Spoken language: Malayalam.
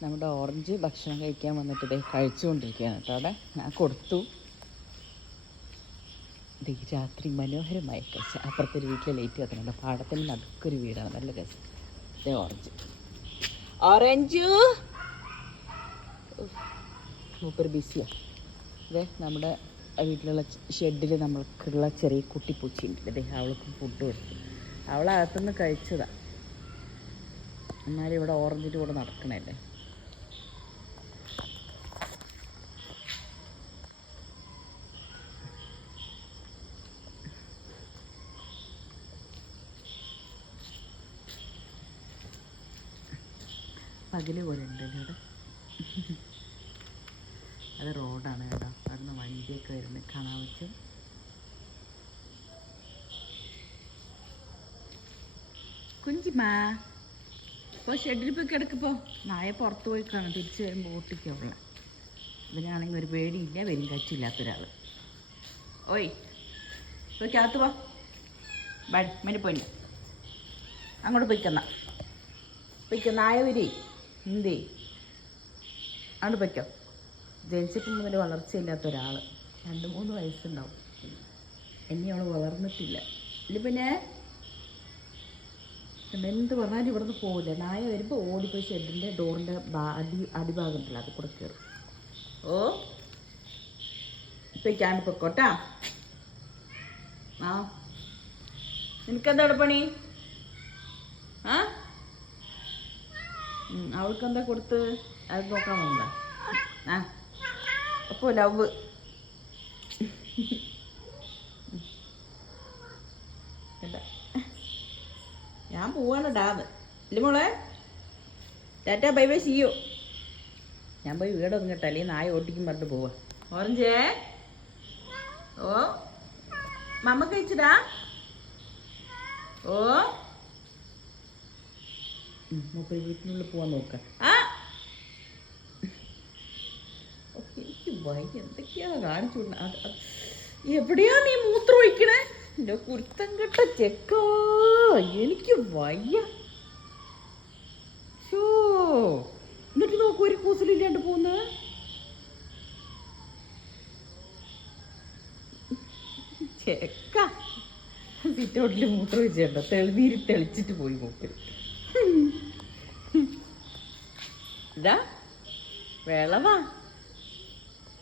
നമ്മുടെ ഓറഞ്ച് ഭക്ഷണം കഴിക്കാൻ വന്നിട്ട് ഇതേ കഴിച്ചുകൊണ്ടിരിക്കുകയാണ് കേട്ടോ. അവിടെ ഞാൻ കൊടുത്തു. ഇത് രാത്രി മനോഹരമായ കാഴ്ച. അപ്പുറത്തൊരു വീട്ടിലെ ലൈറ്റ് കത്തുന്നുണ്ട്. പാടത്തിന് നടുക്കൊരു വീടാണ്, നല്ല രസം. ഇതേ ഓറഞ്ച് ഓറഞ്ചു സൂപ്പർ ബിസിയാണ്. ഇതേ നമ്മുടെ വീട്ടിലുള്ള ഷെഡിൽ നമ്മൾക്കുള്ള ചെറിയ കുട്ടിപ്പൂച്ചയുണ്ട്. ഇതേ അവൾക്ക് ഫുഡ് കൊടുത്തു. അവളകത്തുനിന്ന് കഴിച്ചതാണ്. എന്നാലും ഇവിടെ ഓറഞ്ചിൻ്റെ കൂടെ നടക്കണല്ലേ. പകല് പോലെ ഉണ്ട് ഇവിടെ. അത് റോഡാണ് കേട്ടോ. അവിടുന്ന് വണ്ടിയൊക്കെ വരുന്നത് കാണാൻ പറ്റും. കുഞ്ചിമാ ഇപ്പോൾ ഷെഡിൽ പോയി കിടക്കിപ്പോൾ. നായ പുറത്ത് പോയി കാണും. തിരിച്ച് വരുമ്പോൾ ഓട്ടിക്കുള്ള. ഇവനാണെങ്കിൽ ഒരു പേടിയില്ല, വരും കച്ചില്ലാത്തൊരാൾ. ഓയ് ഇപ്പോൾ കകത്ത് പോ. മെനി പോയില്ല, അങ്ങോട്ട് പോയിക്കന്ന പൊയ്ക്കോ. നായ വരി എന്തേ അങ്ങോട്ട് പൊയ്ക്കോ. ജനിച്ചപ്പം മുതൽ വളർച്ചയില്ലാത്ത ഒരാൾ. 2-3 വയസ്സുണ്ടാവും. എന്നെ അവൾ വളർന്നിട്ടില്ല. ഇല്ല പിന്നെ എന്ത് പറഞ്ഞാലും ഇവിടുന്ന് പോകില്ല. നായ വരുമ്പോൾ ഓടിപ്പോയി ഷെഡിൻ്റെ ഡോറിൻ്റെ അടിഭാഗം ഉണ്ടല്ലോ, അത് കൂടെ കയറും. ഓ ഇപ്പൊക്കാണ്ട് പൊക്കോട്ടാ. ആ നിനക്കെന്താ പണി? ആ അവൾക്കെന്താ കൊടുത്ത് അത് നോക്കാൻ വന്നതാ. ആ അപ്പോൾ ലവ്. ഞാൻ പോവാണ് ഡാന്ന്. ഇല്ല മോളെ, ടാറ്റാ ബൈ ബൈ ചെയ്യൂ. ഞാൻ പോയി വീടൊന്നും കേട്ടോ, അല്ലെങ്കിൽ നായ ഓട്ടിക്കും പറഞ്ഞിട്ട് പോവാ. ഓറഞ്ചേ ഓ മമ്മ കഴിച്ചടാ. ഓ മൂപ്പര് വീട്ടിനുള്ളിൽ പോവാൻ നോക്കാം. ആ എനിക്ക് വയ്യ, എന്തൊക്കെയാ കാണിച്ചു. എവിടെയാ നീ മൂത്രം ഒഴിക്കണേ? എൻ്റെ കുരുത്തം കെട്ട ചെക്കോ, എനിക്ക് വയ്യ. ഷോ എന്നിട്ട് നോക്കൂ, ഒരു കൂസലില്ലാണ്ട് പോകുന്ന ചെക്ക. സിറ്റൗട്ടിൽ മൂത്രം ഒഴിച്ചേട്ടോ, തെളിനീര് തെളിച്ചിട്ട് പോയി മൂപ്പര്. ഇതാ വെള്ളവാ.